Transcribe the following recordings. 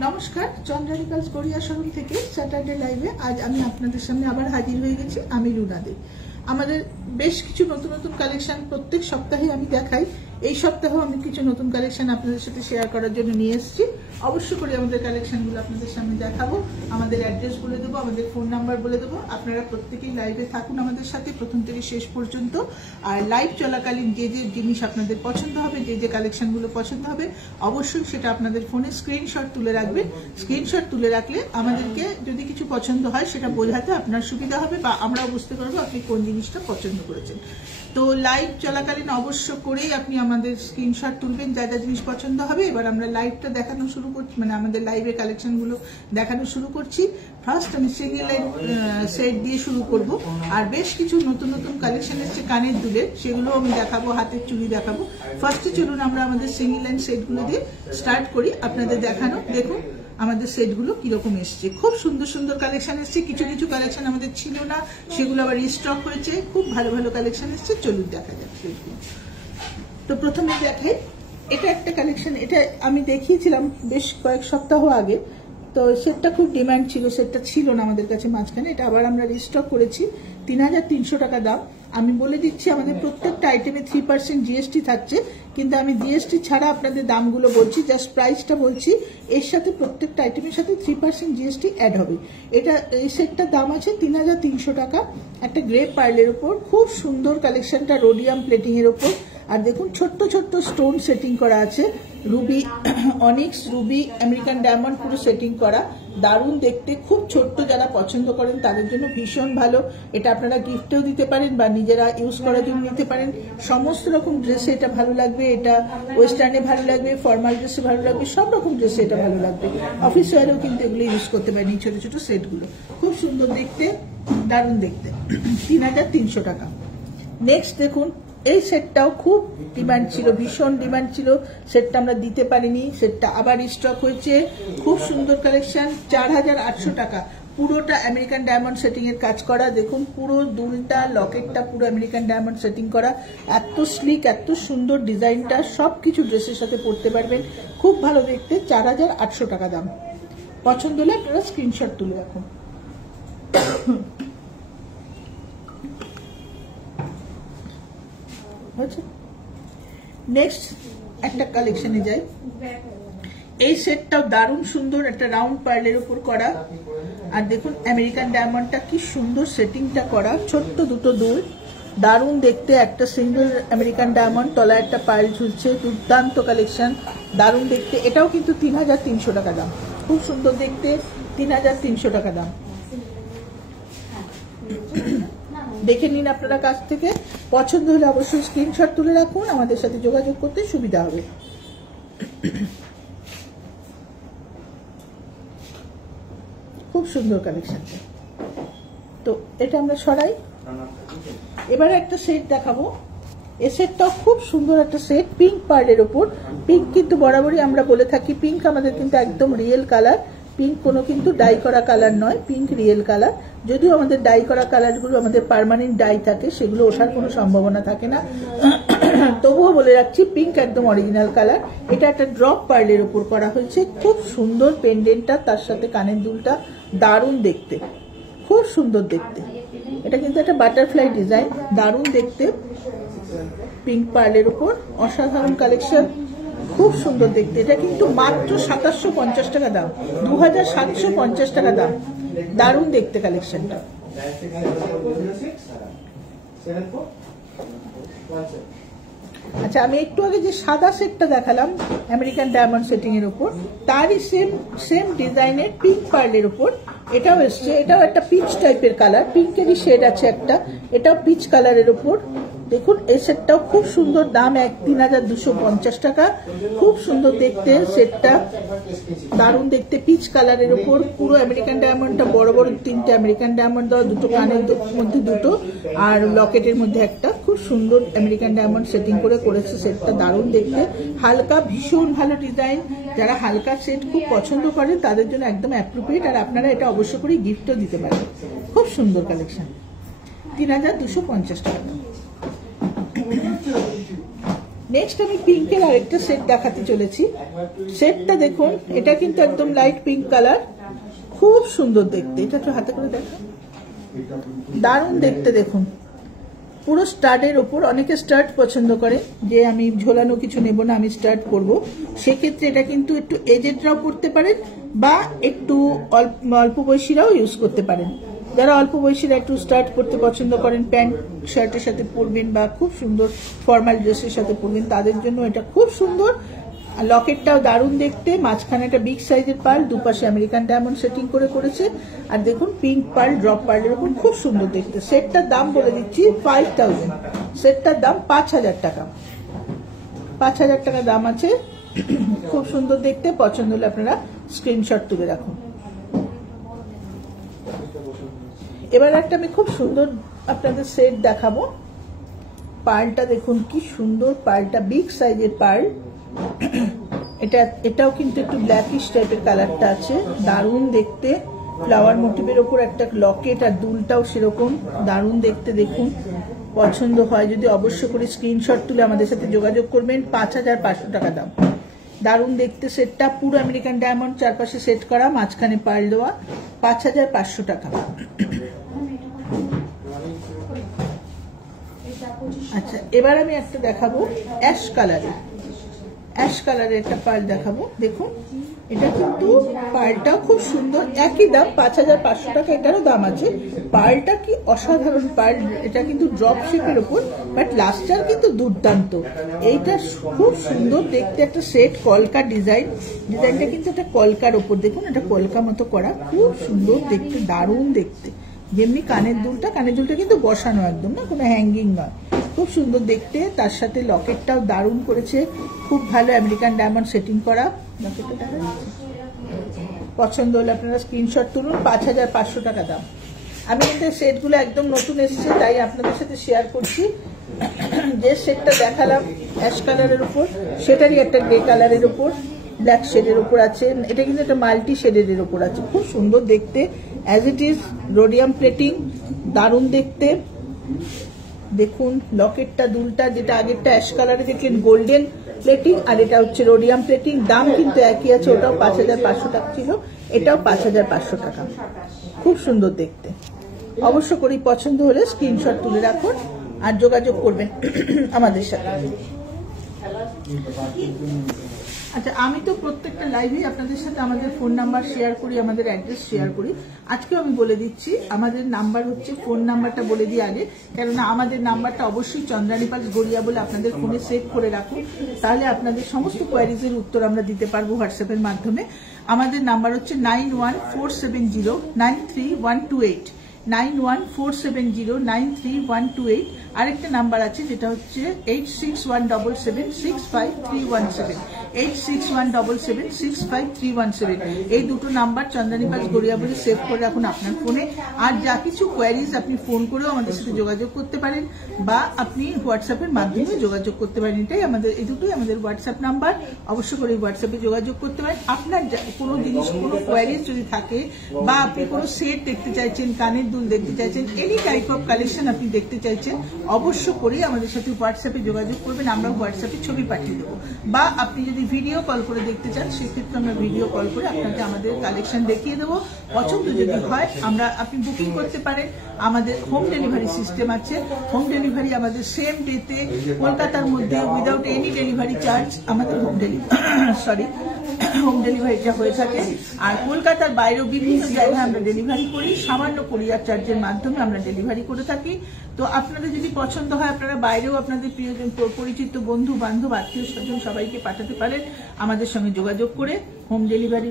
नमस्कार चंद्रानिकाल्स Korea showroom থেকে Saturday লাইভে আজ আমি আপনাদের সামনে আবার হাজির হয়ে গেছি। আমি রুনা দে। আমাদের বেশ কিছু নতুন নতুন কালেকশন প্রত্যেক সপ্তাহে আমি দেখাই। এই সপ্তাহেও আমি কিছু নতুন কালেকশন আপনাদের সাথে শেয়ার করার জন্য নিয়ে এসেছি। অবশ্যই করে আমাদের কালেকশনগুলো আপনাদের সামনে দেখাবো। আমাদের অ্যাড্রেস বলে দেবো, আমাদের ফোন নাম্বার বলে দেবো। আপনারা প্রত্যেকেই লাইভে থাকুন আমাদের সাথে প্রথম থেকে শেষ পর্যন্ত। আর লাইভ চলাকালীন যে যে জিনিস আপনাদের পছন্দ হবে, যে যে কালেকশনগুলো পছন্দ হবে, অবশ্যই সেটা আপনাদের ফোনে স্ক্রিনশট তুলে রাখবেন। স্ক্রিনশট তুলে রাখলে আমাদেরকে যদি কিছু পছন্দ হয় সেটা বোঝাতে আপনার সুবিধা হবে বা আমরাও বুঝতে পারবো আপনি কোন জিনিসটা পছন্দ করেছেন। তো লাইভ চলাকালীন অবশ্য করেই আপনি আমাদের স্ক্রিনশট তুলবেন যা যা জিনিস পছন্দ হবে। এবার আমরা লাইভটা দেখানো শুরু করছি, মানে আমাদের লাইভের কালেকশনগুলো দেখানো শুরু করছি। ফার্স্ট আমি সিঙ্গেল লাইন সেট দিয়ে শুরু করব। আর বেশ কিছু নতুন নতুন কালেকশন এসছে কানের দুলের, সেগুলো আমি দেখাবো, হাতের চুড়ি দেখাবো। ফার্স্টে চলুন আমরা আমাদের সিঙ্গেল লাইন সেটগুলো দিয়ে স্টার্ট করি আপনাদের দেখানো। দেখুন আমাদের সেটগুলো কিরকম এসছে, খুব সুন্দর সুন্দর কালেকশন এসছে। কিছু কিছু কালেকশন আমাদের ছিল না, সেগুলো আবার রিস্টক হয়েছে। খুব ভালো ভালো কালেকশন এসছে, চলুন দেখা যাক সেটগুলো। তো প্রথমে দেখাই, এটা একটা কালেকশন, এটা আমি দেখিয়েছিলাম বেশ কয়েক সপ্তাহ আগে। তো সেটটা খুব ডিমান্ড ছিল, সেটটা ছিল না আমাদের কাছে মাঝখানে। এটা আবার আমরা রিস্টক করেছি। ৩৩০০ টাকা দাম। আমি বলে দিচ্ছি আমাদের প্রত্যেকটা আইটেমে 3% জিএসটি থাকছে, কিন্তু আমি জিএসটি ছাড়া আপনাদের দামগুলো বলছি, জাস্ট প্রাইসটা বলছি। এর সাথে প্রত্যেকটা আইটেমের সাথে 3% জিএসটি অ্যাড হবে। এটা এই সেটটার দাম আছে ৩৩০০ টাকা। একটা গ্রে পার্লের উপর খুব সুন্দর কালেকশনটা, রোডিয়াম প্লেটিং এর উপর। আর দেখুন ছোট্ট ছোট্ট স্টোন সেটিং করা আছে, Ruby, onyx, Ruby, American diamond পুরো সেটিং করা। দারুণ দেখতে, খুব ছোট্ট, যারা পছন্দ করেন তাদের জন্য ভীষণ ভালো। এটা আপনারা গিফটেও দিতে পারেন বা নিজেরা ইউজ করার জন্য নিতে পারেন। সমস্ত রকম ড্রেসে এটা ভালো লাগবে। এটা ওয়েস্টার্নে ভালো লাগবে, ফর্মাল ড্রেসে ভালো লাগবে, সব রকম ড্রেসে এটা ভালো লাগবে। অফিস ওয়ারেও কিন্তু এগুলো ইউজ করতে পারেন। এই ছোট ছোট সেটগুলো খুব সুন্দর দেখতে, দারুণ দেখতে। ৩৩০০ টাকা। নেক্সট দেখুন, এই সেটটাও খুব ডিমান্ড ছিল, ভীষণ ডিমান্ড ছিল। সেটটা আমরা দিতে পারিনি, সেটটা আবার স্টক হয়েছে। খুব সুন্দর কালেকশন, ৪৮০০ টাকা। পুরোটা আমেরিকান ডায়মন্ড সেটিং এর কাজ করা। দেখুন পুরো দুলটা, লকেটটা পুরো আমেরিকান ডায়মন্ড সেটিং করা। এত স্লিক, এত সুন্দর ডিজাইনটা, সবকিছু ড্রেসের সাথে পরতে পারবেন। খুব ভালো দেখতে, ৪৮০০ টাকা দাম। পছন্দ হলে আপনারা স্ক্রিনশট তুলে রাখুন। নেক্সট একটা কালেকশনে যাই। এই সেটটাও দারুণ সুন্দর, একটা রাউন্ড পার্লের উপর করা। আর দেখুন আমেরিকান ডায়মন্ডটা কি সুন্দর সেটিংটা করা, ছোট্ট দুটো দুল, দারুণ দেখতে। একটা সিঙ্গেল আমেরিকান ডায়মন্ড, তলা একটা পার্ল ঝুলছে, দুর্দান্ত কালেকশন, দারুণ দেখতে। এটাও কিন্তু ৩৩০০ টাকা দাম। খুব সুন্দর দেখতে, ৩৩০০ টাকা দাম। দেখে নিন আপনারা কাছ থেকে, পছন্দ হলে অবশ্যই স্ক্রিনশট তুলে রাখুন, আমাদের সাথে যোগাযোগ করতে সুবিধা হবে। খুব সুন্দর কালেকশন। তো এটা আমরা সরাই। এবারে একটা সেট দেখাবো। এই সেটটাও খুব সুন্দর একটা সেট, পিঙ্ক পার্লের ওপর। পিঙ্ক কিন্তু বরাবরই আমরা বলে থাকি, পিঙ্ক আমাদের কিন্তু একদম রিয়েল কালার। পিঙ্ক কোনো কিন্তু ডাই করা কালার নয়, পিঙ্ক রিয়েল কালার। যদিও আমাদের ডাই করা কালারগুলো আমাদের পার্মানেন্ট ডাই থাকে, সেগুলো ওঠার কোনো সম্ভাবনা থাকে না। তবুও বলে রাখছি পিঙ্ক একদম অরিজিনাল কালার। এটা একটা ড্রপ পার্লের উপর করা হয়েছে। খুব সুন্দর পেন্ডেন্টটা, তার সাথে কানের দুলটা, দারুণ দেখতে, খুব সুন্দর দেখতে। এটা কিন্তু একটা বাটারফ্লাই ডিজাইন, দারুণ দেখতে। পিঙ্ক পার্লের উপর অসাধারণ কালেকশন, খুব সুন্দর দেখতে। এটা কিন্তু মাত্র ২৭৫০ টাকা দাম, ২৭৫০ টাকা দাম। দারুণ দেখতে কালেকশনটা। আচ্ছা, আমি একটু আগে যে সাদা সেটটা দেখালাম আমেরিকান ডায়মন্ড সেটিং এর উপর, তারই সেম ডিজাইনের পিঙ্ক পার্লের উপর এটাও এসছে। এটাও একটা পিচ টাইপের কালার, পিঙ্কেরই শেড আছে একটা। এটাও পিচ কালারের উপর। দেখুন এই সেটটাও খুব সুন্দর, দাম ৩২৫০ টাকা। খুব সুন্দর দেখতে সেটটা, দারুণ দেখতে, পিচ কালারের উপর। পুরো আমেরিকান ডায়মন্ডটা বড় বড় ৩টে আমেরিকান ডায়মন্ড দেওয়া, দুটো কানের মধ্যে দুটো আর লকেটের মধ্যে একটা। খুব সুন্দর আমেরিকান ডায়মন্ড সেটিং করে করেছে সেটটা, দারুণ দেখতে। হালকা, ভীষণ ভালো ডিজাইন। যারা হালকা সেট খুব পছন্দ করেন তাদের জন্য একদম অ্যাপ্রোপ্রিয়েট। আর আপনারা এটা অবশ্য করে গিফটও দিতে পারেন। খুব সুন্দর কালেকশন, ৩২৫০ টাকা। নেক্সট আমি পিঙ্কের আরেকটা সেট দেখাতে চলেছি। সেটটা দেখুন, এটা কিন্তু একদম লাইট পিঙ্ক কালার, খুব সুন্দর দেখতে। এটা একটু হাতে করে দেখা, দারুণ দেখতে। দেখুন পুরো স্টাডের ওপর, অনেকে স্টাড পছন্দ করে যে আমি ঝোলানো কিছু নেব না, আমি স্টাড করবো, সেক্ষেত্রে এটা কিন্তু একটু এজেডরাও পড়তে পারেন বা একটু অল্প বয়সীরাও ইউজ করতে পারেন। যারা অল্প বয়সীরা একটু স্টার্ট করতে পছন্দ করেন, প্যান্ট শার্টের সাথে পরবেন বা খুব সুন্দর ফর্মাল ড্রেসের সাথে পরবেন, তাদের জন্য এটা খুব সুন্দর। লকেটটাও দারুণ দেখতে, মাঝখানে একটা বিগ সাইজের পার্ল, দুপাশে আমেরিকান ডায়মন্ড সেটিং করে করেছে। আর দেখুন পিঙ্ক পার্ল, ড্রপ পার্লের উপর খুব সুন্দর দেখতে। সেটটার দাম বলে দিচ্ছি 5000। সেটটার দাম 5000 টাকা। 5000 টাকা দাম আছে। খুব সুন্দর দেখতে, পছন্দ হলে আপনারা স্ক্রিনশট তুলে রাখুন। এবার একটা আমি খুব সুন্দর আপনাদের সেট দেখাবো। পার্লটা দেখুন কি সুন্দর, পার্লটা বিগ সাইজের পার্ল। এটাও কিন্তু একটু ব্ল্যাকিশ টাইপের কালারটা আছে, দারুণ দেখতে। ফ্লাওয়ার মোটিভের ওপর একটা লকেট, আর দুলটাও সেরকম দারুণ দেখতে। দেখুন পছন্দ হয় যদি অবশ্য করে স্ক্রিনশট তুলে আমাদের সাথে যোগাযোগ করবেন। 5500 টাকা দাম, দারুণ দেখতে সেটটা। পুরো আমেরিকান ডায়মন্ড চারপাশে সেট করা, মাঝখানে পার্ল দেওয়া, 5500 টাকা। আচ্ছা, এবার আমি একটা দেখাবো অ্যাশ কালারের। অ্যাশ কালারের একটা পার্ল দেখাবো। দেখুন এটা কিন্তু পার্লটাও খুব সুন্দর, একই দাম 5500 টাকা, এটারও দাম আছে। পার্লটা কি অসাধারণ পার্ল, এটা কিন্তু ড্রপ শেপের উপর, বাট লাস্টার কিন্তু দুর্দান্ত। এইটা খুব সুন্দর দেখতে একটা সেট, কলকা ডিজাইনটা কিন্তু একটা কলকার ওপর, দেখুন এটা কলকা মতো করা, খুব সুন্দর দেখতে, দারুণ দেখতে। যেমনি কানের দুলটা কিন্তু বসানো একদম, না কোনো হ্যাঙ্গিং নয়, খুব সুন্দর দেখতে। তার সাথে লকেটটাও দারুণ করেছে, খুব ভালো আমেরিকান ডায়মন্ড সেটিং করা। লকেটটা দেখা যাচ্ছে, পছন্দ হলে আপনারা স্ক্রিনশট তুলুন। 5500 টাকা দাম। আমি কিন্তু সেটগুলো একদম নতুন এসেছে, তাই আপনাদের সাথে শেয়ার করছি। যে সেটটা দেখালাম অ্যাশ কালারের উপর, সেটারই একটা গ্রে কালারের উপর ব্ল্যাক শেডের উপর আছে। এটা কিন্তু একটা মাল্টি শেডের উপর আছে, খুব সুন্দর দেখতে। As it is rhodium plating, দারুণ দেখতে। দেখুন লকেটটা, দুলটা, যেটা আগেরটা অ্যাশ কালারে দেখলেন গোল্ডেন প্লেটিং, আর এটা হচ্ছে রোডিয়াম প্লেটিং। দাম কিন্তু একই আছে, ওটাও 5500 টাকা ছিল, এটাও 5500 টাকা। খুব সুন্দর দেখতে। অবশ্য করেই পছন্দ হলে স্ক্রিনশট তুলে রাখুন আর যোগাযোগ করবেন আমাদের সাথে। আচ্ছা, আমি তো প্রত্যেকটা লাইভেই আপনাদের সাথে আমাদের ফোন নাম্বার শেয়ার করি, আমাদের অ্যাড্রেস শেয়ার করি। আজকেও আমি বলে দিচ্ছি, আমাদের নাম্বার হচ্ছে, ফোন নাম্বারটা বলে দিই আগে, কেননা আমাদের নাম্বারটা অবশ্যই চন্দ্রানী পালস গড়িয়া বলে আপনাদের ফোনে সেভ করে রাখুন, তাহলে আপনাদের সমস্ত কোয়ারিজের উত্তর আমরা দিতে পারবো হোয়াটসঅ্যাপের মাধ্যমে। আমাদের নাম্বার হচ্ছে 9147093128, 9147093128। আরেকটা নাম্বার আছে যেটা হচ্ছে 8617765317, 8617765317। এই দুটো নাম্বার চন্দ্রানী পালস গড়িয়া বলে সেভ করে রাখুন আপনার ফোনে। আর যা কিছু কোয়ারিজ আপনি ফোন করেও আমাদের সাথে যোগাযোগ করতে পারেন, বা আপনি হোয়াটসঅ্যাপের মাধ্যমে যোগাযোগ করতে পারেন। এই দুটোই আমাদের হোয়াটসঅ্যাপ নাম্বার, অবশ্য করে হোয়াটসঅ্যাপে যোগাযোগ করতে পারেন। আপনার কোনো জিনিস, কোনো কোয়ারিজ যদি থাকে, বা আপনি কোনো সেট দেখতে চাইছেন, কানের দুল দেখতে চাইছেন, এনি টাইপ অফ কালেকশন আপনি দেখতে চাইছেন, অবশ্য করেই আমাদের সাথে হোয়াটসঅ্যাপে যোগাযোগ করবেন, আমরা হোয়াটসঅ্যাপে ছবি পাঠিয়ে দেবো। বা আপনি যদি ভিডিও কল করে দেখতে চান, সেক্ষেত্রে আমরা ভিডিও কল করে আপনাকে আমাদের কালেকশন দেখিয়ে দেবো। পছন্দ যদি হয় আপনি বুকিং করতে পারেন। আমাদের হোম ডেলিভারি সিস্টেম আছে, হোম ডেলিভারি আমাদের সেম ডেতে কলকাতার মধ্যে উইদাউট এনি ডেলিভারি চার্জ আমাদের হোম ডেলিভারিটা হয়ে থাকে। আর কলকাতার বাইরেও বিভিন্ন জায়গায় আমরা ডেলিভারি করি, সামান্য কুরিয়ার চার্জের মাধ্যমে আমরা ডেলিভারি করে থাকি। তো আপনাদের যদি পছন্দ হয়, আপনারা বাইরেও আপনাদের প্রিয়জন, পরিচিত, বন্ধু বান্ধব, আত্মীয় স্বজন সবাইকে পাঠাতে পারেন আমাদের সঙ্গে যোগাযোগ করে। হোম ডেলিভারি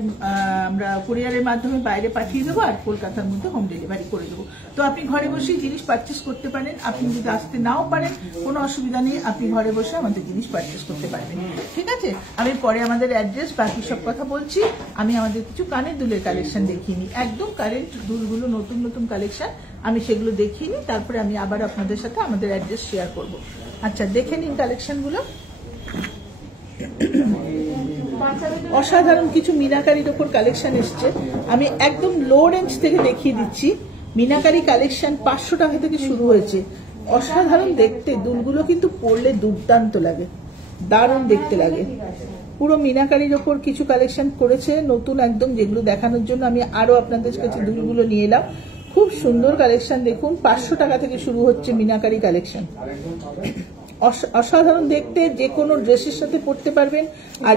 আমরা কুরিয়ারের মাধ্যমে বাইরে পাঠিয়ে দেবো, আর কলকাতার মধ্যে হোম ডেলিভারি করে দেবো। তো আপনি ঘরে বসেই জিনিস পারচেস করতে পারেন। আপনি যদি আসতে নাও পারেন, কোনো অসুবিধা নেই, আপনি ঘরে বসে আমাদের জিনিস পারচেস করতে পারবেন। ঠিক আছে, আমি পরে আমাদের অ্যাড্রেস, বাকি সব কথা বলছি। আমি আমাদের কিছু কানের দুলের কালেকশন দেখিয়ে নিই, একদম কারেন্ট দুলগুলো, নতুন নতুন কালেকশন, আমি সেগুলো দেখিয়ে নিই, তারপরে আমি আবার আপনাদের সাথে আমাদের অ্যাড্রেস শেয়ার করব। আচ্ছা, দেখে নিন কালেকশনগুলো। অসাধারণ কিছু মিনাকারির ওপর কালেকশন এসছে, আমি একদম লো রেঞ্জ থেকে দেখিয়ে দিচ্ছি। মিনাকারি কালেকশন 500 টাকা থেকে শুরু হয়েছে, অসাধারণ দেখতে। দুলগুলো কিন্তু পরলে দুর্দান্ত লাগে, দারুণ দেখতে লাগে। পুরো মিনাকারির ওপর কিছু কালেকশন করেছে নতুন একদম, যেগুলো দেখানোর জন্য আমি আরো আপনাদের কাছে দুলগুলো নিয়ে এলাম। খুব সুন্দর কালেকশন দেখুন, 500 টাকা থেকে শুরু হচ্ছে মিনাকারি কালেকশন। অসাধারণ দেখতে, যে কোনো ড্রেসের সাথে পরতে পারবেন। আর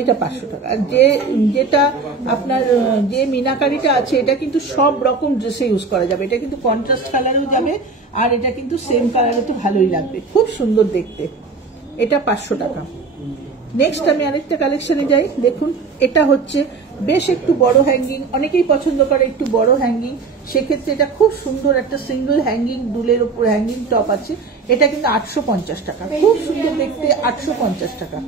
এটা 500 টাকা। আর যেটা আপনার যে মিনাকারিটা আছে এটা কিন্তু সব রকম ড্রেসে ইউজ করা যাবে। এটা কিন্তু কন্ট্রাস্ট কালারেও যাবে, আর এটা কিন্তু সেম কালারে তো ভালোই লাগবে, খুব সুন্দর দেখতে। এটা 500 টাকা। নেক্সট আমি আরেকটা কালেকশনে যাই। দেখুন, এটা হচ্ছে বেশ একটু বড় হ্যাঙ্গিং, অনেকেই পছন্দ করে একটু বড় হ্যাঙ্গিং, সেক্ষেত্রে এটা খুব সুন্দর একটা সিঙ্গেল হ্যাঙ্গিং দুলের উপর হ্যাঙ্গিং টপ আছে। এটা কিন্তু 850 টাকা, খুব সুন্দর দেখতে, 850 টাকা,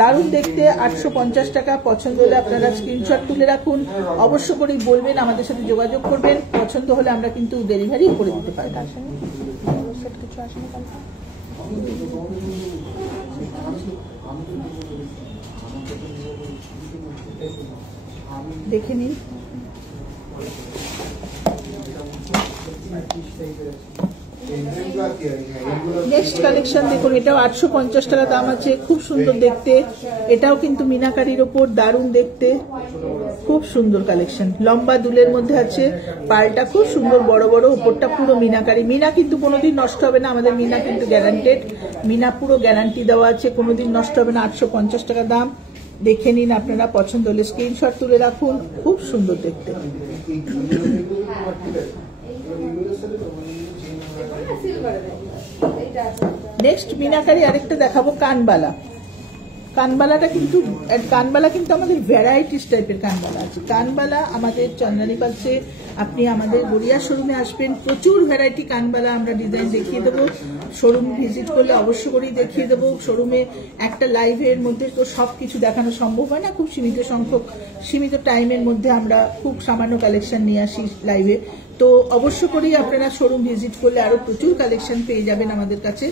দারুণ দেখতে, 850 টাকা। পছন্দ হলে আপনারা স্ক্রিনশট তুলে রাখুন, অবশ্য করেই বলবেন, আমাদের সাথে যোগাযোগ করবেন। পছন্দ হলে আমরা কিন্তু ডেলিভারি করে দিতে পারি। দেখে নিন, নেক্সট কালেকশন দেখুন, এটাও 850 টাকা দাম আছে, খুব সুন্দর দেখতে। এটাও কিন্তু মিনাকারির ওপর, দারুণ দেখতে, খুব সুন্দর কালেকশন। লম্বা দুলের মধ্যে আছে, পালটা খুব সুন্দর বড় বড়, উপরটা পুরো মিনাকারি। মিনা কিন্তু কোনোদিন নষ্ট হবে না, আমাদের মিনা কিন্তু গ্যারান্টেড, মিনা পুরো গ্যারান্টি দেওয়া আছে, কোনোদিন নষ্ট হবে না। 850 টাকা দাম। দেখে নিন আপনারা, পছন্দ হলে স্ক্রিনশট তুলে রাখুন, খুব সুন্দর দেখতে। নেক্সট মিনাকারি আরেকটা দেখাবো, কানবালা। কানবালাটা কিন্তু আমাদের ভ্যারাইটিস টাইপের কানবালা আছে। কানবালা আমাদের চন্দ্রানী পালসে, আপনি আমাদের গড়িয়া শোরুমে আসবেন, প্রচুর ভ্যারাইটি কানবালা আমরা ডিজাইন দেখিয়ে দেবো। শোরুম ভিজিট করলে অবশ্য করেই দেখিয়ে দেবো। শোরুমে একটা লাইভের মধ্যে তো সবকিছু দেখানো সম্ভব হয় না, খুব সীমিত সংখ্যক, সীমিত টাইমের মধ্যে আমরা খুব সামান্য কালেকশন নিয়ে আসি লাইভে। তো অবশ্য করেই আপনারা শোরুম ভিজিট করলে আরো প্রচুর কালেকশন পেয়ে যাবেন আমাদের কাছে।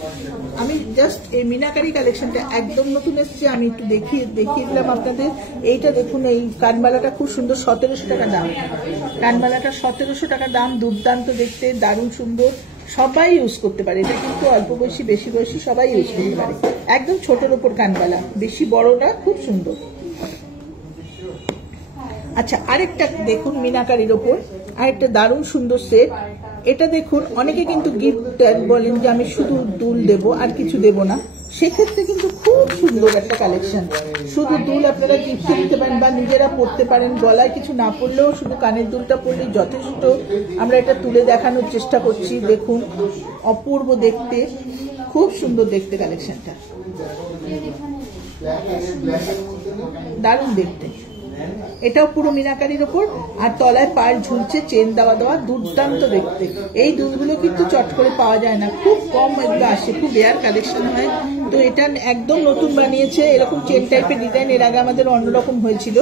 আমি জাস্ট এই মিনাকারি কালেকশনটা একদম নতুন এসছে, আমি একটু দেখিয়ে দিলাম আপনাদের। এইটা দেখুন, এই কানবালাটা খুব সুন্দর, 1700 টাকা দাম। কানবালাটা 1700 টাকা দাম, দুর্দান্ত দেখতে, দারুণ সুন্দর, সবাই ইউজ করতে পারে। এটা কিন্তু অল্প বয়সী বেশি বয়সী সবাই ইউজ করতে পারে। একদম ছোটর ওপর কানবালা, বেশি বড় না, খুব সুন্দর। আচ্ছা, আরেকটা দেখুন মিনাকারির ওপর আরেকটা দারুণ সুন্দর সেট। এটা দেখুন, অনেকে কিন্তু গিফট বলেন যে আমি শুধু দুল দেব আর কিছু দেব না, সেক্ষেত্রে কিন্তু খুব সুন্দর একটা কালেকশন। শুধু দুল আপনারা গিফটে দিতে পারেন বা নিজেরা পরতে পারেন, গলায় কিছু না পরলেও শুধু কানের দুলটা পরলেই যথেষ্ট। আমরা এটা তুলে দেখানোর চেষ্টা করছি, দেখুন, অপূর্ব দেখতে, খুব সুন্দর দেখতে কালেকশনটা, দারুণ দেখতে। এটাও পুরো মিনাকারির ওপর, আর তলায় পাড় ঝুলছে, চেন দেওয়া, দুর্দান্ত দেখতে। এই দুলগুলো কিন্তু চট করে পাওয়া যায় না, খুব কম এগুলো আসে, খুব রেয়ার কালেকশন হয়। তো এটা একদম নতুন বানিয়েছে, এরকম চেন টাইপের ডিজাইন এর আগে আমাদের অন্যরকম হয়েছিল,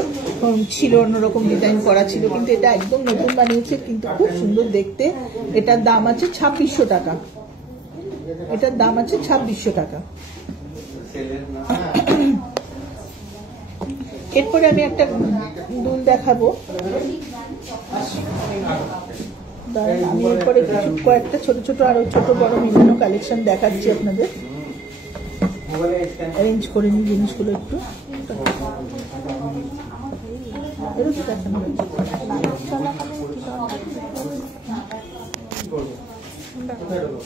অন্যরকম ডিজাইন করা ছিল, কিন্তু এটা একদম নতুন বানিয়েছে, কিন্তু খুব সুন্দর দেখতে। এটার দাম আছে 2600 টাকা। এটার দাম আছে 2600 টাকা। এরপরে আমি একটা দুল দেখাবো, আমি এরপরে কয়েকটা ছোট ছোট আরো ছোট বড় বিভিন্ন কালেকশন দেখাচ্ছি আপনাদের। অ্যারেঞ্জ করে নিই জিনিসগুলো একটু, দেখানো হয়েছে।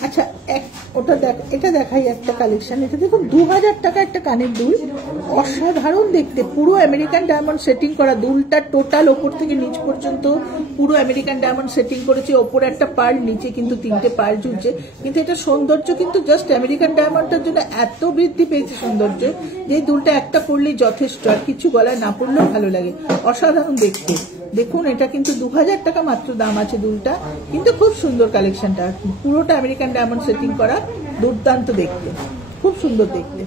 আচ্ছা, এটা দেখাই একটা কালেকশন। এটা দেখুন, 2000 টাকা একটা কানের দুল, অসাধারণ দেখতে, পুরো আমেরিকান ডায়মন্ড সেটিং করা। দুলটা টোটাল ওপর থেকে নিচ পর্যন্ত পুরো আমেরিকান ডায়মন্ড সেটিং করেছে। ওপরে একটা পার্ল, নিচে কিন্তু 3টে পার্ল ঝুলছে। কিন্তু এটা সৌন্দর্য কিন্তু জাস্ট আমেরিকান ডায়মন্ডটার জন্য এত বৃদ্ধি পেয়েছে সৌন্দর্য, যে দুলটা একটা পরলেই যথেষ্ট, আর কিছু গলায় না পরলেও ভালো লাগে, অসাধারণ দেখতে। দেখুন, এটা কিন্তু 2000 টাকা মাত্র দাম আছে দুলটা, কিন্তু খুব সুন্দর কালেকশনটা, পুরোটা আমেরিকান ডায়মন্ড সেটিং করা, দুর্দান্ত দেখতে, খুব সুন্দর দেখতে।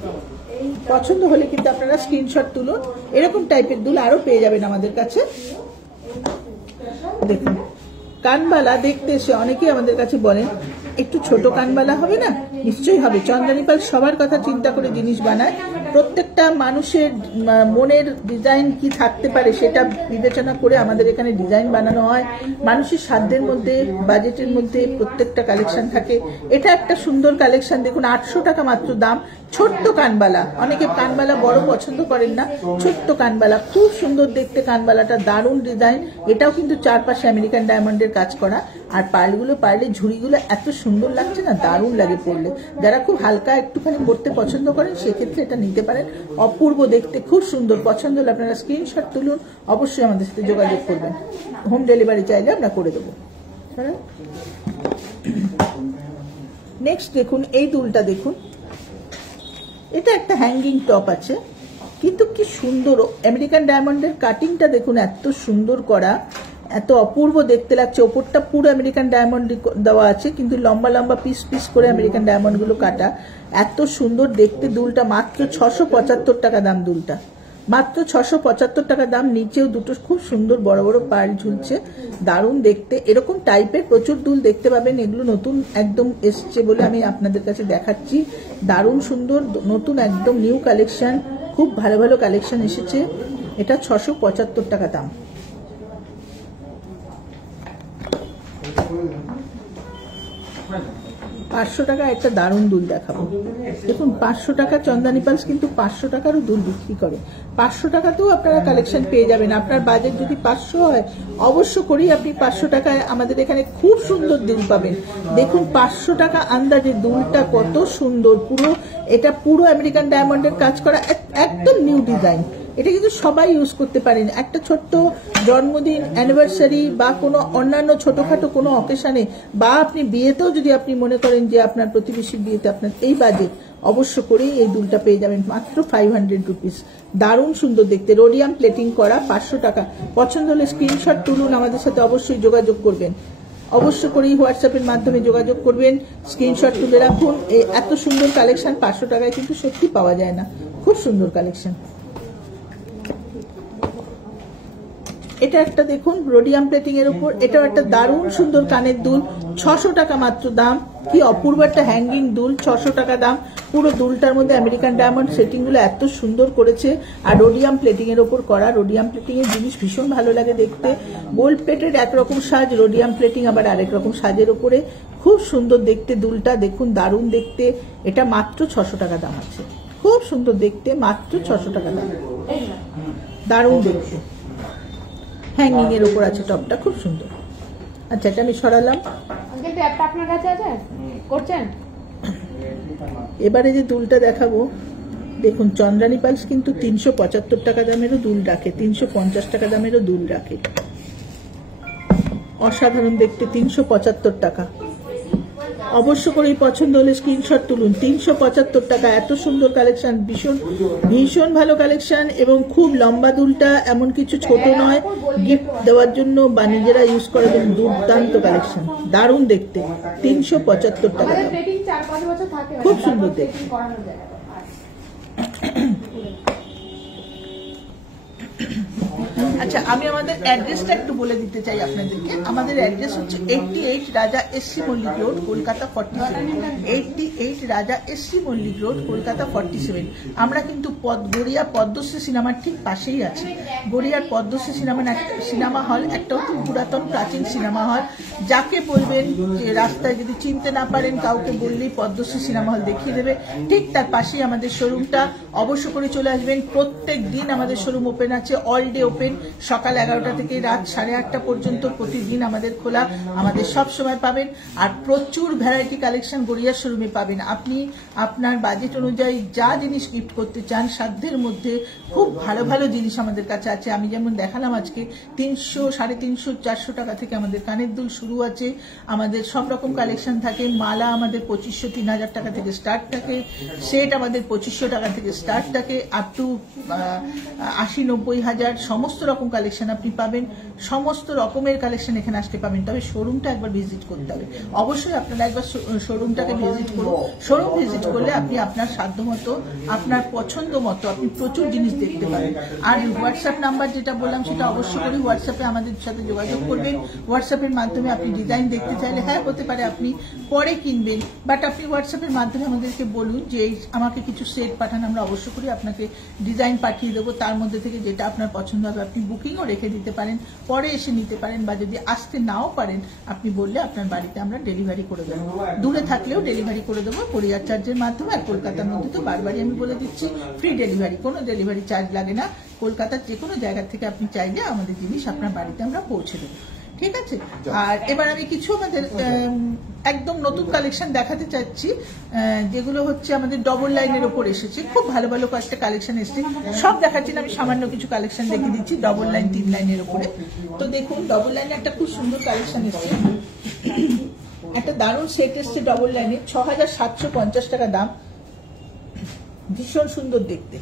পছন্দ হলে কিন্তু আপনারা স্ক্রিনশট তুলুন, এরকম টাইপের দুল আরো পেয়ে যাবেন আমাদের কাছে। দেখুন, কানবালা দেখতে এসে অনেকেই আমাদের কাছে বলেন একটু ছোট কানবালা হবে না, নিশ্চয়ই হবে। চন্দ্রানী পাল সবার কথা চিন্তা করে জিনিস বানায়, প্রত্যেকটা মানুষের মনের ডিজাইন কি থাকতে পারে সেটা বিবেচনা করে আমাদের এখানে ডিজাইন বানানো হয়। মানুষের সাধ্যের মধ্যে, বাজেটের মধ্যে প্রত্যেকটা কালেকশন থাকে। এটা একটা সুন্দর কালেকশন, দেখুন 800 টাকা মাত্র দাম। ছোট্ট কানবালা, অনেকে কানবালা বড় পছন্দ করেন না, ছোট্ট কানবালা, খুব সুন্দর দেখতে কানবালাটা, দারুণ ডিজাইন। এটাও কিন্তু চারপাশে আমেরিকান ডায়মন্ডের কাজ করা। আর পার্লগুলো, পার্লের ঝুড়িগুলো এত সুন্দর লাগছে না, দারুণ লাগে পরলে। যারা খুব হালকা একটুখানি পরতে পছন্দ করেন সেক্ষেত্রে এটা নিতে পারেন। অপূর্ব দেখতে, খুব সুন্দর। পছন্দ হলে আপনারা স্ক্রিনশট তুলুন, অবশ্যই আমাদের সাথে যোগাযোগ করবেন। হোম ডেলিভারি চাইলে আমরা করে দেবো। নেক্সট দেখুন এই দুলটা দেখুন, এটা একটা হ্যাঙ্গিং টপ আছে, কিন্তু কি সুন্দর আমেরিকান ডায়মন্ডের কাটিংটা দেখুন, এত সুন্দর করা, এত অপূর্ব দেখতে লাগছে। ওপরটা পুরো আমেরিকান ডায়মন্ড দেওয়া আছে, কিন্তু লম্বা লম্বা পিস পিস করে আমেরিকান ডায়মন্ড গুলো কাটা। এত সুন্দর দেখতে দুলটা, মাত্র 675 টাকা দাম দুলটা, মাত্র 675 টাকা দাম। নিচেও দুটো খুব সুন্দর বড় বড় পার্ল ঝুলছে, দারুণ দেখতে। এরকম টাইপের প্রচুর দুল দেখতে পাবেন, এগুলো নতুন একদম এসছে বলে আমি আপনাদের কাছে দেখাচ্ছি। দারুণ সুন্দর নতুন একদম নিউ কালেকশন, খুব ভালো ভালো কালেকশন এসেছে। এটা 675 টাকা দাম। পাঁচশো টাকা একটা দারুণ দুল দেখাবো, দেখুন 500 টাকা। চন্দানি পালস কিন্তু 500 টাকারও দুল বিক্রি করে। 500 টাকাতেও আপনারা কালেকশন পেয়ে যাবেন। আপনার বাজেট যদি 500 হয়, অবশ্য করেই আপনি 500 টাকায় আমাদের এখানে খুব সুন্দর দুল পাবেন। দেখুন 500 টাকা আন্দাজে দুলটা কত সুন্দর, পুরো এটা পুরো আমেরিকান ডায়মন্ডের কাজ করা, একদম নিউ ডিজাইন। এটা কিন্তু সবাই ইউজ করতে পারেন। একটা ছোট্ট জন্মদিন, অ্যানিভার্সারি বা কোনো অন্যান্য ছোটখাটো কোনো অকেশনে, বা আপনি বিয়েতেও যদি আপনি মনে করেন যে আপনার প্রতিবেশীর বিয়েতে আপনার এই বাজেট, অবশ্য করেই এই দুলটা পেয়ে যাবেন মাত্র 500 রুপিস। দারুণ সুন্দর দেখতে, রোডিয়াম প্লেটিং করা, 500 টাকা। পছন্দ হলে স্ক্রিনশট তুলুন, আমাদের সাথে অবশ্যই যোগাযোগ করবেন। অবশ্য করেই হোয়াটসঅ্যাপের মাধ্যমে যোগাযোগ করবেন, স্ক্রিনশট তুলে রাখুন। এত সুন্দর কালেকশন 500 টাকায় কিন্তু সত্যি পাওয়া যায় না, খুব সুন্দর কালেকশন। এটা একটা দেখুন রোডিয়াম প্লেটিং এর উপর, এটাও একটা দারুণ সুন্দর কানের দুল, 600 টাকা মাত্র দাম। কি অপূর্ব একটা হ্যাঙ্গিং দুল, 600 টাকা দাম। পুরো দুলটার মধ্যে আমেরিকান ডায়মন্ড সেটিং গুলো এত সুন্দর করেছে, আর রোডিয়াম প্লেটিং এর উপর করা। রোডিয়াম প্লেটিং এর জিনিস ভীষণ ভালো লাগে দেখতে। গোল্ড প্লেটের একরকম সাজ, রোডিয়াম প্লেটিং আবার আরেক রকম সাজের উপরে, খুব সুন্দর দেখতে দুলটা, দেখুন দারুণ দেখতে। এটা মাত্র 600 টাকা দাম আছে, খুব সুন্দর দেখতে, মাত্র 600 টাকা দাম, দারুণ দেখতে। হ্যাঙ্গিং এর উপর আছে টপটা, খুব সুন্দর। আচ্ছা, এটা আমি সরালাম। এবারে যে দুলটা দেখাবো, দেখুন চন্দ্রানী পালস কিন্তু 375 টাকা দামেরও দুল রাখে, 350 টাকা দামেরও দুল রাখে। অসাধারণ দেখতে, 375 টাকা। অবশ্য করেই পছন্দ হলে স্ক্রিনশট তুলুন। 375 টাকা, এত সুন্দর কালেকশন, ভীষণ ভীষণ ভালো কালেকশন। এবং খুব লম্বা দুলটা, এমন কিছু ছোট নয়, গিফট দেওয়ার জন্য বা নিজেরা ইউজ করার জন্য দুর্দান্ত কালেকশন, দারুণ দেখতে। 375 টাকা, খুব সুন্দর দেখতে। আচ্ছা, আমি আমাদের অ্যাড্রেসটা একটু বলে দিতে চাই আপনাদেরকে। আমাদের অ্যাড্রেস হচ্ছে 88 রাজা এসসি মল্লিক রোড, কলকাতা 47। 88 রাজা এসসি মল্লিক রোড, কলকাতা 47। আমরা কিন্তু গড়িয়া পদ্মশ্রী সিনেমার ঠিক পাশেই আছি। গড়িয়ার পদ্মশ্রী সিনেমা হল একটা অতি পুরাতন প্রাচীন সিনেমা হল। যাকে বলবেন যে রাস্তায় যদি চিনতে না পারেন, কাউকে বললেই পদ্মশ্রী সিনেমা হল দেখিয়ে দেবে। ঠিক তার পাশেই আমাদের শোরুমটা, অবশ্য করে চলে আসবেন। প্রত্যেক দিন আমাদের শোরুম ওপেন আছে, অল ডে ওপেন, সকাল 11টা থেকে রাত 8:30 পর্যন্ত প্রতিদিন আমাদের খোলা। আমাদের সব সময় পাবেন, আর প্রচুর ভ্যারাইটি কালেকশন গড়িয়ার শোরুমে পাবেন। আপনি আপনার বাজেট অনুযায়ী যা জিনিস গিফট করতে চান, সাধ্যের মধ্যে খুব ভালো ভালো জিনিস আমাদের কাছে আছে। আমি যেমন দেখালাম আজকে, 300, 350, 400 টাকা থেকে আমাদের কানের দুল শুরু আছে। আমাদের সব রকম কালেকশন থাকে। মালা আমাদের 2500, 3000 টাকা থেকে স্টার্ট থাকে। সেট আমাদের 2500 টাকা থেকে স্টার্ট থাকে, আপ টু 80-90 হাজার। সমস্ত রকম কালেকশন আপনি পাবেন, সমস্ত রকমের কালেকশন এখানে আসতে পাবেন। তবে শোরুমটা একবার ভিজিট করতে হবে। অবশ্যই আপনারা একবার শোরুমটাকে ভিজিট করুন। শোরুম ভিজিট করলে আপনি আপনার সাধ্য মতো, আপনার পছন্দ মতো আপনি প্রচুর জিনিস দেখতে পাবেন। আর হোয়াটসঅ্যাপ নাম্বার যেটা বললাম, সেটা অবশ্যই করে হোয়াটসঅ্যাপে আমাদের সাথে যোগাযোগ করবেন। হোয়াটসঅ্যাপের মাধ্যমে আপনি ডিজাইন দেখতে চাইলে, হ্যাঁ হতে পারে আপনি পরে কিনবেন, বাট আপনি হোয়াটসঅ্যাপের মাধ্যমে আমাদেরকে বলুন যে আমাকে কিছু সেট পাঠান, আমরা অবশ্য করে আপনাকে ডিজাইন পাঠিয়ে দেবো, তার মধ্যে থেকে যেটা আপনার পছন্দ হবে আপনি বুকিংও রেখে দিতে পারেন, পরে এসে নিতে পারেন, বা যদি আসতে নাও পারেন আপনি বললে আপনার বাড়িতে আমরা ডেলিভারি করে দেবো। দূরে থাকলেও ডেলিভারি করে দেবো কোরিয়ার চার্জের মাধ্যমে। আর কলকাতার মধ্যে তো বারবারই আমি বলে দিচ্ছি ফ্রি ডেলিভারি, কোনো ডেলিভারি চার্জ লাগে না। কলকাতার যে কোনো জায়গা থেকে আপনি চাইলে আমাদের জিনিস আপনার বাড়িতে আমরা পৌঁছে দেবো, ঠিক আছে। আর এবার আমি কিছু আমাদের একদম নতুন কালেকশন দেখাতে চাচ্ছি, যেগুলো হচ্ছে আমাদের ডবল লাইনের ওপর এসেছে। খুব ভালো ভালো কয়েকটা কালেকশন এসেছে, সব দেখাচ্ছি না, আমি সামান্য কিছু কালেকশন দেখিয়ে দিচ্ছি ডবল লাইন 3 লাইনের ওপরে। তো দেখুন ডবল লাইনে একটা খুব সুন্দর কালেকশন এসেছে, একটা দারুণ সেট এসছে ডবল লাইনে, 6750 টাকা দাম, ভীষণ সুন্দর দেখতে।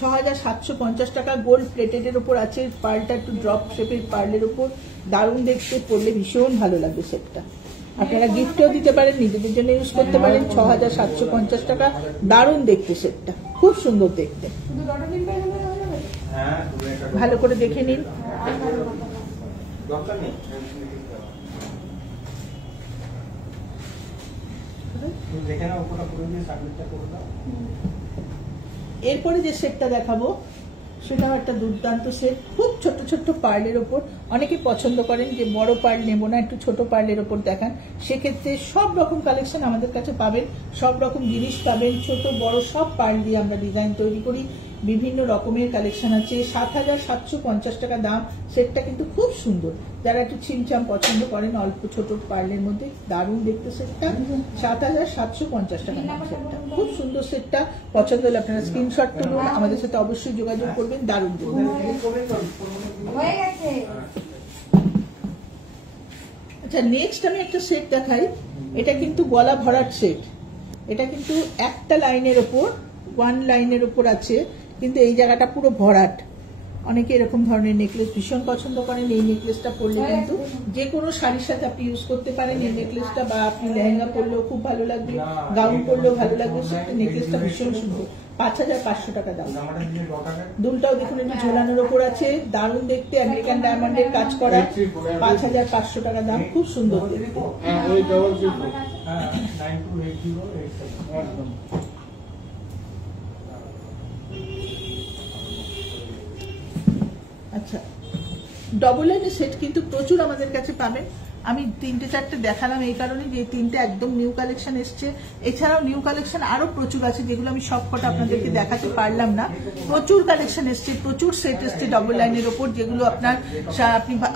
6750 টাকা, গোল্ড প্লেটেড এর উপর আছে, পার্লটা একটু ড্রপ শেপের পার্লের উপর, দারুণ দেখতে, পরলে ভীষণ ভালো লাগবে সেটটা। আপনারা গিফটও দিতে পারেন, নিজেদের জন্য ইউজ করতে পারেন। 6750 টাকা, দারুণ দেখতে সেটটা, খুব সুন্দর দেখতে। ভালো করে দেখে নিন। এরপরে যে সেটটা দেখাবো সেটাও একটা দুর্দান্ত সেট, খুব ছোট ছোট পার্লের ওপর। অনেকে পছন্দ করেন যে বড় পার্ল নেবো না, একটু ছোট পার্লের ওপর দেখান, সেক্ষেত্রে সব রকম কালেকশন আমাদের কাছে পাবেন, সব রকম জিনিস পাবেন, ছোট বড় সব পার্ল দিয়ে আমরা ডিজাইন তৈরি করি। বিভিন্ন রকমের কালেকশন আছে। 7750 টাকা দাম, সেটটা কিন্তু খুব সুন্দর। যারা একটু ছিমছাম পছন্দ করেন অল্প ছোট পার্লের মধ্যে, দারুণ দেখতে সেটটা। 7750 টাকা দাম সেটটা, খুব সুন্দর সেটটা। পছন্দ হলে আপনারা স্ক্রিনশট তুলুন, আমাদের সাথে অবশ্যই যোগাযোগ করবেন, দারুণ দেখুন। আচ্ছা, নেক্সট আমি একটা সেট দেখাই। এটা কিন্তু গলা ভরাট সেট, এটা কিন্তু একটা লাইনের ওপর, 1 লাইনের ওপর আছে, কিন্তু এই জায়গাটা পুরো ভরাট। অনেকে এরকম ধরনের নেকলেস ভীষণ পছন্দ করেন। এই নেকলেসটা পরলে কিন্তু যে কোনো শাড়ির সাথে আপনি ইউজ করতে পারেন এই নেকলেসটা, বা আপনি লেহেঙ্গা পরলেও খুব ভালো লাগবে, গাউন পরলেও ভালো লাগবে। নেকলেসটা ভীষণ সুন্দর, 5500 টাকা দাম। দুলটাও দেখুন একটু ঝোলানোর ওপর আছে, দারুণ দেখতে, আমেরিকান ডায়মন্ডের কাজ করা, 5500 টাকা দাম, খুব সুন্দর দেখতে। আচ্ছা, ডবল লাইনের সেট কিন্তু প্রচুর আমাদের কাছে পাবেন। আমি 3-4টে দেখালাম এই কারণে যে 3টে একদম নিউ কালেকশন এসছে। এছাড়াও নিউ কালেকশন আরো প্রচুর আছে, যেগুলো আমি সবকটা আপনাদেরকে দেখাতে পারলাম না। প্রচুর কালেকশন এসছে, প্রচুর সেট এসছে ডবল লাইনের ওপর, যেগুলো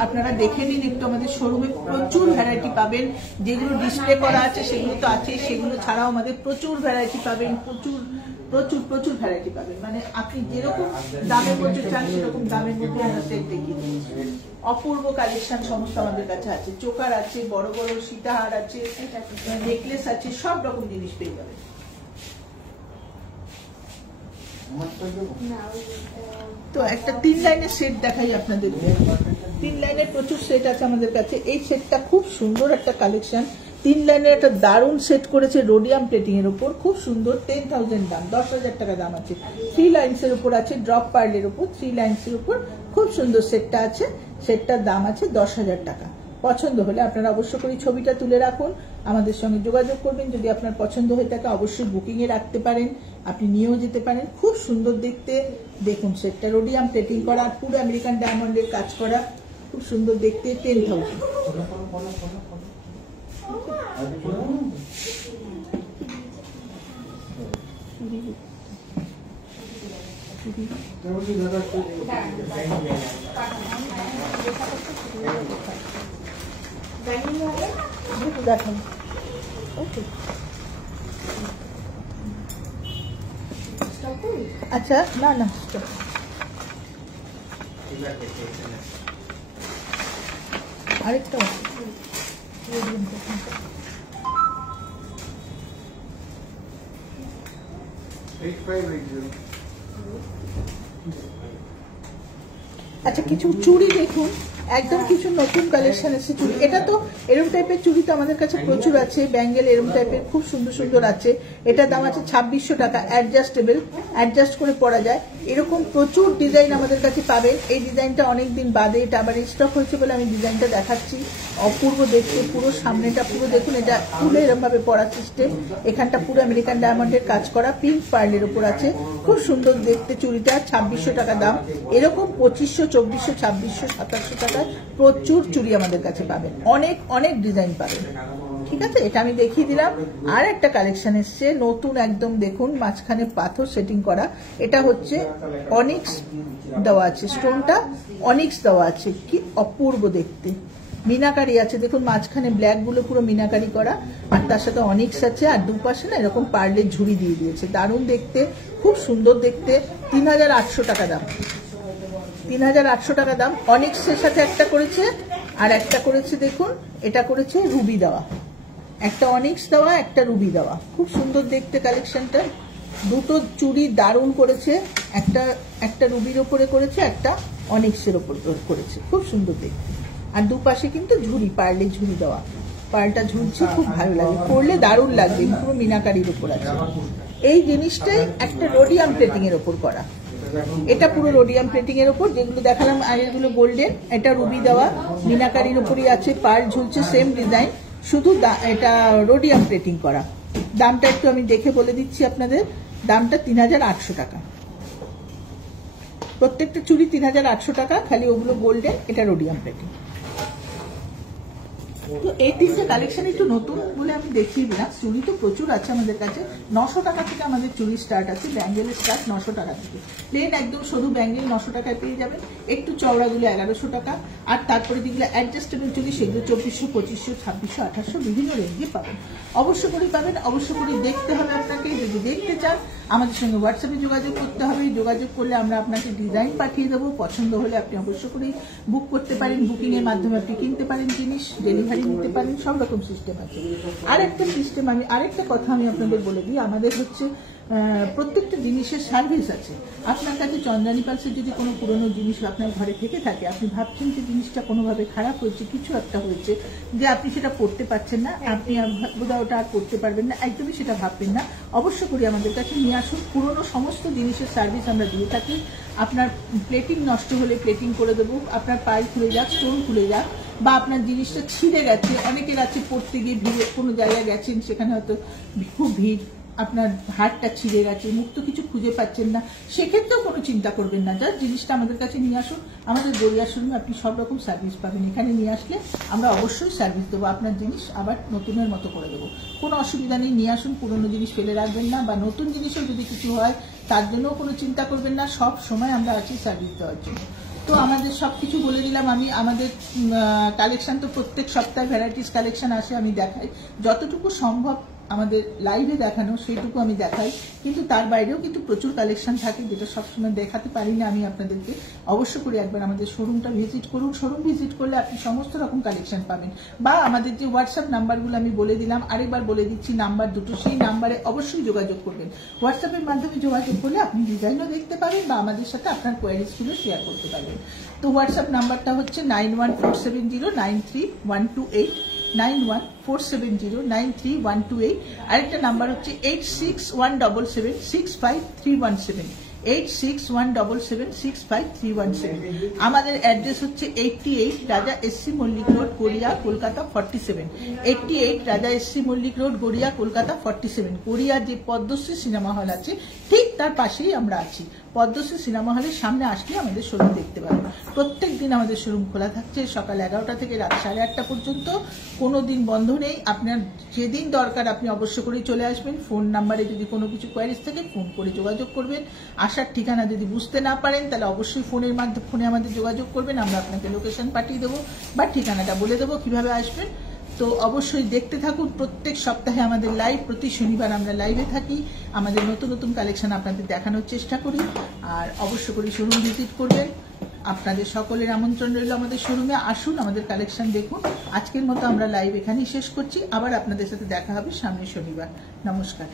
আপনারা দেখে নিন একটু। আমাদের শোরুমে প্রচুর ভ্যারাইটি পাবেন, যেগুলো ডিসপ্লে করা আছে সেগুলো তো আছে, সেগুলো ছাড়াও আমাদের প্রচুর ভ্যারাইটি পাবেন, প্রচুর প্রচুর প্রচুর ভ্যারাইটি পাবেন। মানে আপনি যেরকম দামের মধ্যে চান সেরকম দামের মধ্যে আমরা সেট দেখিয়ে দিচ্ছি। অপূর্ব কালেকশন সমস্ত আমাদের কাছে আছে, চোকার আছে, বড় বড় সীতাহার আছে, নেকলেস আছে, সব রকম জিনিস পেয়ে যাবেন। তো একটা 3 লাইনের সেট দেখাই আপনাদেরকে। 3 লাইনের প্রচুর সেট আছে আমাদের কাছে। এই সেটটা খুব সুন্দর একটা কালেকশন। 3 লাইনের একটা দারুণ সেট করেছে রোডিয়াম প্লেটিং এর উপর, খুব সুন্দর, 10,000 দাম, 10,000 টাকা দাম আছে। 3 লাইনস এর উপর আছে, ড্রপ পার্লের উপর 3 লাইনস এর উপর খুব সুন্দর সেটটা আছে। সেটটার দাম আছে 10,000 টাকা। পছন্দ হলে আপনারা অবশ্য করে ছবিটা তুলে রাখুন, আমাদের সঙ্গে যোগাযোগ করবেন। যদি আপনার পছন্দ হয়ে থাকে অবশ্যই বুকিং এ রাখতে পারেন, আপনি নিয়েও যেতে পারেন। খুব সুন্দর দেখতে, দেখুন সেটটা রোডিয়াম প্লেটিং করা, পুরো আমেরিকান ডায়মন্ডের কাজ করা, খুব সুন্দর দেখতে, 10,000। দেখান, ওকে। আচ্ছা, না না, আরেকটা আচ্ছা, কিছু চুড়ি দেখুন, একদম কিছু নতুন কালেকশন এসেছে চুড়ি। এটা তো এরকম টাইপের চুড়ি তো আমাদের কাছে প্রচুর আছে, ব্যাঙ্গেল এরকম টাইপের খুব সুন্দর সুন্দর আছে। এটা দাম আছে 2600 টাকা, অ্যাডজাস্টেবল, অ্যাডজাস্ট করে পরা যায়। এরকম প্রচুর ডিজাইন আমাদের কাছে পাবেন। এই ডিজাইনটা অনেকদিন বাদে এটা আবার স্টক হয়েছে বলে আমি ডিজাইনটা দেখাচ্ছি। অপূর্ব দেখতে, পুরো সামনেটা পুরো দেখুন, এটা পুরো এরকম ভাবে পরা সিস্টেম। এখানটা পুরো আমেরিকান ডায়মন্ডের কাজ করা, পিঙ্ক পার্লের উপর আছে, খুব সুন্দর দেখতে। চুড়িটা 2600 টাকা দাম। এরকম 2500, 2400, 2600, 2700 টাকায় প্রচুর চুড়ি আমাদের কাছে পাবেন, অনেক অনেক ডিজাইন পাবেন। ঠিক আছে, এটা আমি দেখিয়ে দিলাম। আর একটা কালেকশন এসছে নতুন একদম, দেখুন মাঝখানে পাথর সেটিং করা। এটা হচ্ছে অনিক্স দেওয়া আছে, স্টোনটা অনিক্স দেওয়া আছে, কি অপূর্ব দেখতে। মিনাকারি আছে, দেখুন মাঝখানে ব্ল্যাক গুলো পুরো মিনাকারি করা, আর তার সাথে অনিক্স আছে, আর দুপাশে না এরকম পার্লের ঝুড়ি দিয়ে দিয়েছে। দারুণ দেখতে, খুব সুন্দর দেখতে। 3800 টাকা দাম, 3800 টাকা দাম। অনিক্সের সাথে একটা করেছে, আর একটা করেছে দেখুন, এটা করেছে রুবি দেওয়া, একটা অনিক্স দেওয়া, একটা রুবি দেওয়া। খুব সুন্দর দেখতে কালেকশনটা। দুটো চুড়ি দারুণ করেছে, একটা রুবির ওপরে করেছে, একটা অনিক্সের ওপর করেছে, খুব সুন্দর দেখতে। আর দুপাশে কিন্তু ঝুড়ি, পার্লের ঝুড়ি দেওয়া, পার্লটা ঝুলছে, খুব ভালো লাগে, পরলে দারুণ লাগবে, পুরো মিনাকারির ওপর আছে। এই জিনিসটাই একটা রোডিয়াম প্লেটিং এর ওপর করা, এটা পুরো রোডিয়াম প্লেটিং এর উপর, যেগুলো দেখালাম আগেরগুলো গোল্ডেন, এটা রুবি দেওয়া, মিনাকারির উপরই আছে, পার্ল ঝুলছে, সেম ডিজাইন, শুধু এটা রোডিয়াম প্লেটিং করা। দামটা একটু আমি দেখে বলে দিচ্ছি আপনাদের, দামটা 3800 টাকা। প্রত্যেকটা চুড়ি 3800 টাকা, খালি ওগুলো গোল্ডেন, এটা রোডিয়াম প্লেটিং। তো এই তিনটে কালেকশন একটু নতুন বলে আমি দেখিয়ে দিলাম। চুড়ি তো প্রচুর আছে আমাদের কাছে, 900 টাকা থেকে আমাদের চুড়ি স্টার্ট আছে, ব্যাঙ্গেলের স্টার্ট 900 টাকা থেকে। প্লেন একদম শুধু ব্যাঙ্গেল 900 টাকায় পেয়ে যাবেন, একটু চওড়াগুলো 1100 টাকা, আর তারপরে যেগুলো অ্যাডজাস্টেবল চুড়ি সেগুলো 2400, 2500, 2600, 2800 বিভিন্ন রেঞ্জে পাবেন। অবশ্য করে পাবেন, অবশ্য করে দেখতে হবে আপনাকে। যদি দেখতে চান আমাদের সঙ্গে হোয়াটসঅ্যাপে যোগাযোগ করতে হবে, যোগাযোগ করলে আমরা আপনাকে ডিজাইন পাঠিয়ে দেবো। পছন্দ হলে আপনি অবশ্য করেই বুক করতে পারেন, বুকিং এর মাধ্যমে আপনি কিনতে পারেন জিনিস, ডেলিভারি নিতে পারেন, সব রকম সিস্টেম আছে। আরেকটা সিস্টেম আরেকটা কথা আমি আপনাদের বলে দিই, আমাদের হচ্ছে প্রত্যেকটা জিনিসের সার্ভিস আছে। আপনার কাছে চন্দ্রানী পালসের যদি কোনো পুরনো জিনিস আপনার ঘরে থেকে থাকে, আপনি ভাবছেন যে জিনিসটা কোনোভাবে খারাপ হয়েছে, কিছু একটা হয়েছে, যে আপনি সেটা পড়তে পারছেন না, আপনি বোধহয় ওটা আর করতে পারবেন না, একদমই সেটা ভাববেন না। অবশ্য করে আমাদের কাছে নিয়ে আসুন, পুরনো সমস্ত জিনিসের সার্ভিস আমরা দিয়ে থাকি। আপনার প্লেটিং নষ্ট হলে প্লেটিং করে দেবো, আপনার পাইল খুলে যাক, স্টোন খুলে যাক, বা আপনার জিনিসটা ছিঁড়ে গেছে, অনেকের আছে পড়তে গিয়ে ভিড়ে কোনো জায়গায় গেছেন, সেখানে হয়তো খুব ভিড়, আপনার হাতটা ছিঁড়ে গেছে, মুখ তো কিছু খুঁজে পাচ্ছেন না, সেক্ষেত্রেও কোনো চিন্তা করবেন না। যার জিনিসটা আমাদের কাছে নিয়ে আসুন, আমাদের গড়িয়ার শোরুমে আপনি সব রকম সার্ভিস পাবেন। এখানে নিয়ে আসলে আমরা অবশ্যই সার্ভিস দেবো, আপনার জিনিস আবার নতুনের মতো করে দেবো, কোনো অসুবিধা নেই। নিয়ে আসুন, পুরনো জিনিস ফেলে রাখবেন না, বা নতুন জিনিসও যদি কিছু হয় তার জন্যও কোনো চিন্তা করবেন না, সব সময় আমরা আছি সার্ভিস দেওয়ার জন্য। তো আমাদের সবকিছু বলে দিলাম আমি। আমাদের কালেকশন তো প্রত্যেক সপ্তাহে ভ্যারাইটিস কালেকশন আসে, আমি দেখাই যতটুকু সম্ভব আমাদের লাইভে দেখানো সেইটুকু আমি দেখাই, কিন্তু তার বাইরেও কিন্তু প্রচুর কালেকশন থাকে যেটা সবসময় দেখাতে পারি না আমি আপনাদেরকে। অবশ্য করে একবার আমাদের শোরুমটা ভিজিট করুন, শোরুম ভিজিট করলে আপনি সমস্ত রকম কালেকশন পাবেন। বা আমাদের যে হোয়াটসঅ্যাপ নাম্বারগুলো আমি বলে দিলাম, আরেকবার বলে দিচ্ছি, নাম্বার দুটো, সেই নাম্বারে অবশ্যই যোগাযোগ করবেন। হোয়াটসঅ্যাপের মাধ্যমে যোগাযোগ করলে আপনি ডিজাইনও দেখতে পাবেন, বা আমাদের সাথে আপনার কোয়ারিজগুলো শেয়ার করতে পারবেন। তো হোয়াটসঅ্যাপ নাম্বারটা হচ্ছে 9147093128, 9147093128। আরেকটা নাম্বার হচ্ছে 8617765317, 8617765317। আমাদের অ্যাড্রেস হচ্ছে 88 রাজা এসসি মল্লিক রোড, গড়িয়া, কলকাতা 47। 88 রাজা এসসি মল্লিক রোড, গড়িয়া, কলকাতা 47। গড়িয়ার যে পদ্মশ্রী সিনেমা হল আছে ঠিক তার পাশেই আমরা আছি। পদ্মশ্রী সিনেমা হলের সামনে আসলে আমাদের শোরুম দেখতে পাবেন। প্রত্যেক দিন আমাদের শোরুম খোলা থাকছে, সকাল 11টা থেকে রাত 8:30 পর্যন্ত, কোনো দিন বন্ধ নেই। আপনার যেদিন দরকার আপনি অবশ্য করেই চলে আসবেন। ফোন নাম্বারে যদি কোনো কিছু কোয়ারিজ থাকে ফোন করে যোগাযোগ করবেন। আসার ঠিকানা যদি বুঝতে না পারেন তাহলে অবশ্যই ফোনের মাধ্যমে ফোনে আমাদের যোগাযোগ করবেন, আমরা আপনাকে লোকেশন পাঠিয়ে দেবো বা ঠিকানাটা বলে দেবো কিভাবে আসবেন। তো অবশ্যই দেখতে থাকুন, প্রত্যেক সপ্তাহে আমাদের লাইভ, প্রতি শনিবার আমরা লাইভে থাকি, আমাদের নতুন নতুন কালেকশন আপনাদের দেখানোর চেষ্টা করি। আর অবশ্য করে শোরুম ভিজিট করবেন। আপনাদের সকলের আমন্ত্রণ রইল আমাদের শোরুমে, আসুন আমাদের কালেকশন দেখুন। আজকের মতো আমরা লাইভ এখানেই শেষ করছি, আবার আপনাদের সাথে দেখা হবে সামনের শনিবার। নমস্কার।